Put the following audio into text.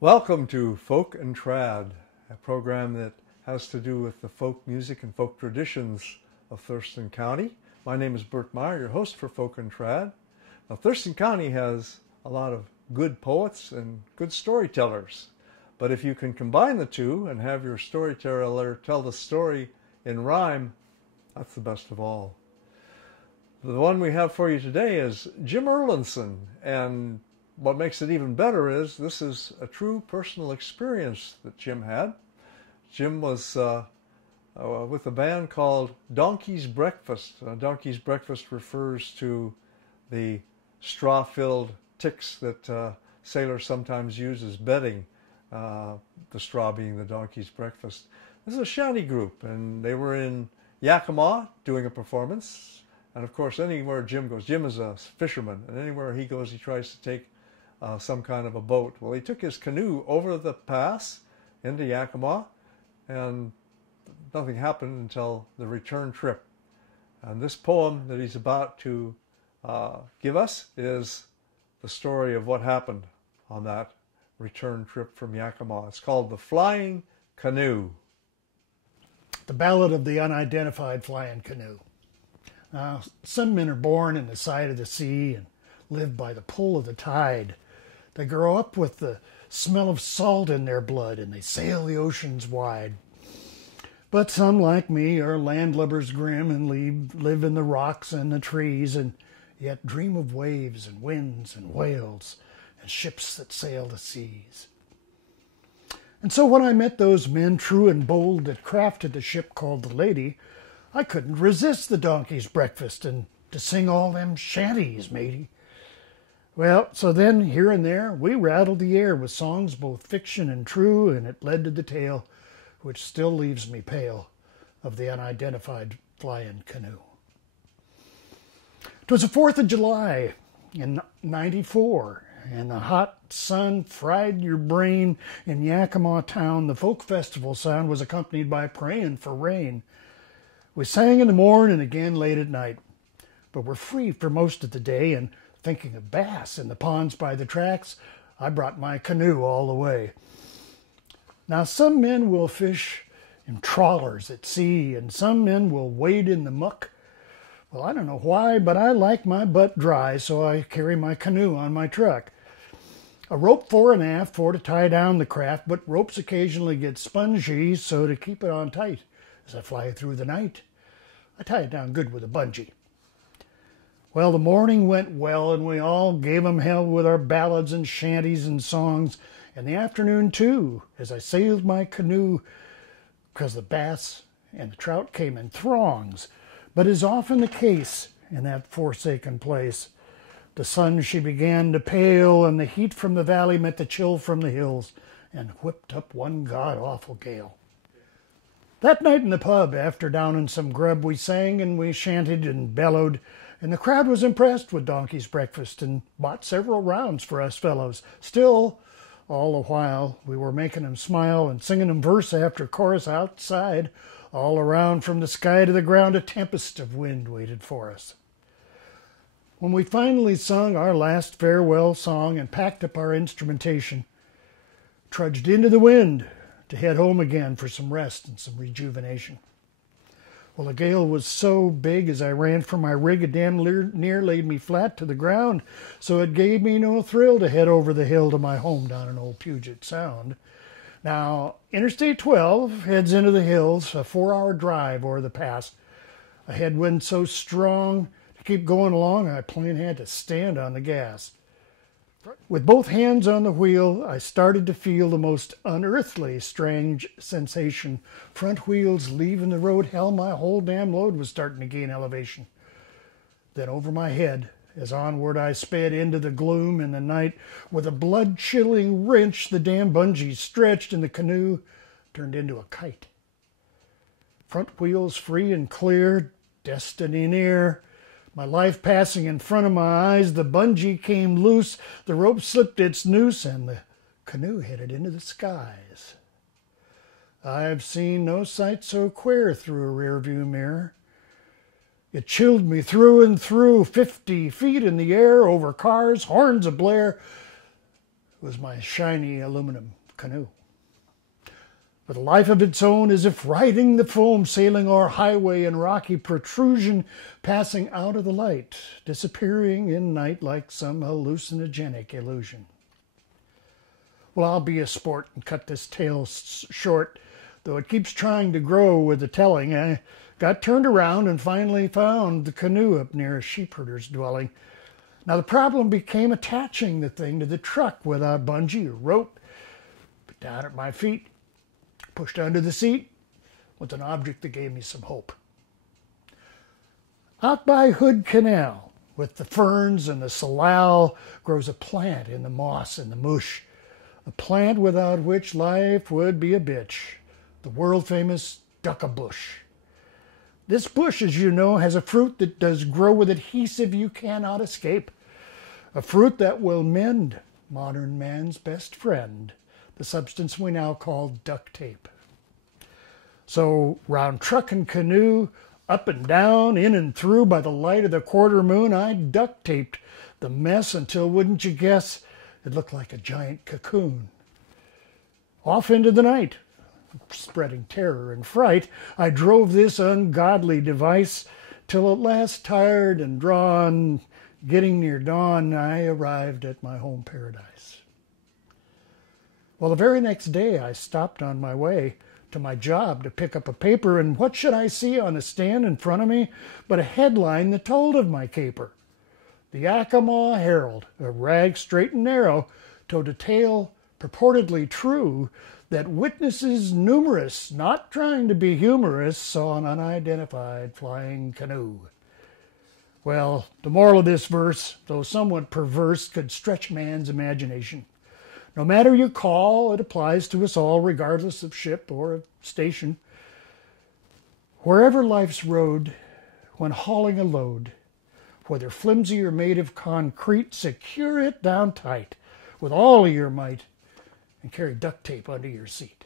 Welcome to Folk and Trad, a program that has to do with the folk music and folk traditions of Thurston County. My name is Bert Meyer, your host for Folk and Trad. Now, Thurston County has a lot of good poets and good storytellers, but if you can combine the two and have your storyteller tell the story in rhyme, that's the best of all. The one we have for you today is Jim Erlandson, and what makes it even better is this is a true personal experience that Jim had. Jim was with a band called Donkey's Breakfast. Donkey's Breakfast refers to the straw-filled ticks that sailors sometimes use as bedding, the straw being the donkey's breakfast. This is a shanty group, and they were in Yakima doing a performance. And of course, anywhere Jim goes, Jim is a fisherman, and anywhere he goes, he tries to take some kind of a boat. Well, he took his canoe over the pass into Yakima, and nothing happened until the return trip. And this poem that he's about to give us is the story of what happened on that return trip from Yakima. It's called The Flying Canoe. The Ballad of the Unidentified Flying Canoe. Some men are born in the side of the sea and live by the pull of the tide. They grow up with the smell of salt in their blood, and they sail the oceans wide. But some, like me, are landlubbers grim and live in the rocks and the trees, and yet dream of waves and winds and whales and ships that sail the seas. And so when I met those men true and bold that crafted the ship called the Lady, I couldn't resist the donkey's breakfast and to sing all them shanties, matey. Well, so then, here and there, we rattled the air with songs both fiction and true, and it led to the tale, which still leaves me pale, of the unidentified flying canoe. 'Twas the 4th of July in '94, and the hot sun fried your brain in Yakima town. The folk festival sound was accompanied by praying for rain. We sang in the morn and again late at night, but we're free for most of the day, and thinking of bass in the ponds by the tracks, I brought my canoe all the way. Now some men will fish in trawlers at sea, and some men will wade in the muck. Well, I don't know why, but I like my butt dry, so I carry my canoe on my truck. A rope fore and aft for to tie down the craft, but ropes occasionally get spongy, so to keep it on tight as I fly through the night, I tie it down good with a bungee. Well, the morning went well, and we all gave 'em hell with our ballads and shanties and songs, and the afternoon too, as I sailed my canoe, 'cause the bass and the trout came in throngs. But as often the case in that forsaken place, the sun she began to pale, and the heat from the valley met the chill from the hills, and whipped up one god-awful gale. That night in the pub, after downing some grub, we sang and we chanted and bellowed, and the crowd was impressed with Donkey's Breakfast and bought several rounds for us fellows. Still, all the while, we were making 'em smile and singing 'em verse after chorus outside. All around from the sky to the ground, a tempest of wind waited for us. When we finally sung our last farewell song and packed up our instrumentation, trudged into the wind to head home again for some rest and some rejuvenation. Well, the gale was so big as I ran for my rig, it damn near laid me flat to the ground, so it gave me no thrill to head over the hill to my home down in old Puget Sound. Now, Interstate 12 heads into the hills, a 4-hour drive over the pass. A headwind so strong, to keep going along, I plain had to stand on the gas. With both hands on the wheel, I started to feel the most unearthly strange sensation. Front wheels leaving the road, hell, my whole damn load was starting to gain elevation. Then over my head, as onward I sped into the gloom and the night, with a blood-chilling wrench, the damn bungee stretched and the canoe turned into a kite. Front wheels free and clear, destiny near. My life passing in front of my eyes, the bungee came loose, the rope slipped its noose, and the canoe headed into the skies. I've seen no sight so queer through a rearview mirror. It chilled me through and through, 50 feet in the air, over cars, horns ablare. was my shiny aluminum canoe. With a life of its own, as if riding the foam, sailing o'er highway and rocky protrusion, passing out of the light, disappearing in night like some hallucinogenic illusion. Well, I'll be a sport and cut this tale short, though it keeps trying to grow with the telling. I got turned around and finally found the canoe up near a sheepherder's dwelling. Now, the problem became attaching the thing to the truck without bungee or rope. But down at my feet, pushed under the seat, was an object that gave me some hope. Out by Hood Canal, with the ferns and the salal, grows a plant in the moss and the mush, a plant without which life would be a bitch, the world-famous duck-a-bush. This bush, as you know, has a fruit that does grow with adhesive you cannot escape, a fruit that will mend modern man's best friend, the substance we now call duct tape. So round truck and canoe, up and down, in and through, by the light of the quarter moon, I duct taped the mess until, wouldn't you guess, it looked like a giant cocoon. Off into the night, spreading terror and fright, I drove this ungodly device till at last, tired and drawn, getting near dawn, I arrived at my home paradise. Well, the very next day I stopped on my way to my job to pick up a paper, and what should I see on a stand in front of me but a headline that told of my caper. The Yakima Herald, a rag straight and narrow, told a tale purportedly true that witnesses numerous, not trying to be humorous, saw an unidentified flying canoe. Well, the moral of this verse, though somewhat perverse, could stretch man's imagination. No matter your call, it applies to us all, regardless of ship or of station. Wherever life's road, when hauling a load, whether flimsy or made of concrete, secure it down tight with all of your might and carry duct tape under your seat.